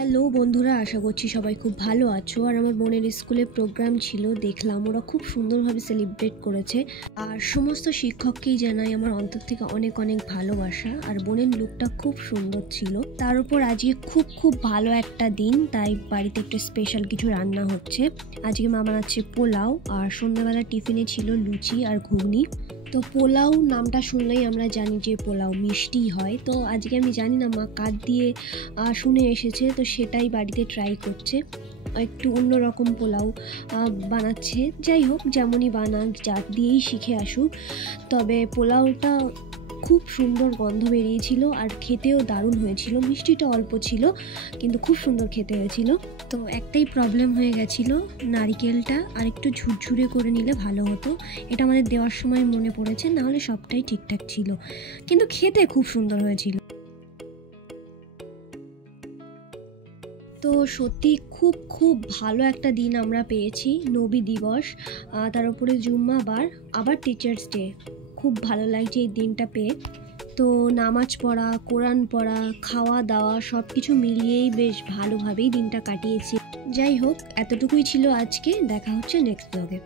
Hello বন্ধুরা, আশা করছি সবাই খুব ভালো আছো। আর আমার বোনের স্কুলে প্রোগ্রাম ছিল, দেখলাম ওরা খুব সুন্দরভাবে সেলিব্রেট করেছে। আর সমস্ত শিক্ষককেই জানাই আমার অন্তর থেকে অনেক অনেক ভালোবাসা। আর বোনের লুকটা খুব সুন্দর ছিল। তার উপর আজকে খুব ভালো একটা দিন, তাই বাড়িতে একটু স্পেশাল কিছু রান্না হচ্ছে। আজকে মা বানাচ্ছে পোলাও, আর সন্ধ্যাবেলা টিফিনে ছিল লুচি আর ঘুগনি। তো পোলাও নামটা শুনলেই আমরা জানি যে পোলাও মিষ্টি হয়। তো আজকে আমি জানি না মা কার দিয়ে শুনে এসেছে, তো সেটাই বাড়িতে ট্রাই করছে। একটু অন্যরকম পোলাও বানাচ্ছে। যাই হোক, যেমনই বানাক, যা দিয়েই শিখে আসুক, তবে পোলাওটা খুব সুন্দর গন্ধ বেরিয়েছিল আর খেতেও দারুণ হয়েছিল। মিষ্টিটা অল্প ছিল কিন্তু খুব সুন্দর খেতে হয়েছিল। তো একটাই প্রবলেম হয়ে গেছিলো, নারিকেলটা আর একটু ঝুরঝুরে করে নিলে ভালো হতো। এটা আমাদের দেওয়ার সময় মনে পড়েছে, নাহলে সবটাই ঠিকঠাক ছিল, কিন্তু খেতে খুব সুন্দর হয়েছিল। তো সত্যি খুব ভালো একটা দিন আমরা পেয়েছি, নবী দিবস, তার উপরে জুম্মাবার, আবার টিচার্স ডে। খুব ভালো লাগছে এই দিনটা পেয়ে। তো নামাজ পড়া, কোরআন পড়া, খাওয়া দাওয়া সব কিছু মিলিয়েই বেশ ভালোভাবেই দিনটা কাটিয়েছি। যাই হোক, এতটুকুই ছিল আজকে। দেখা হচ্ছে নেক্সট ব্লগে।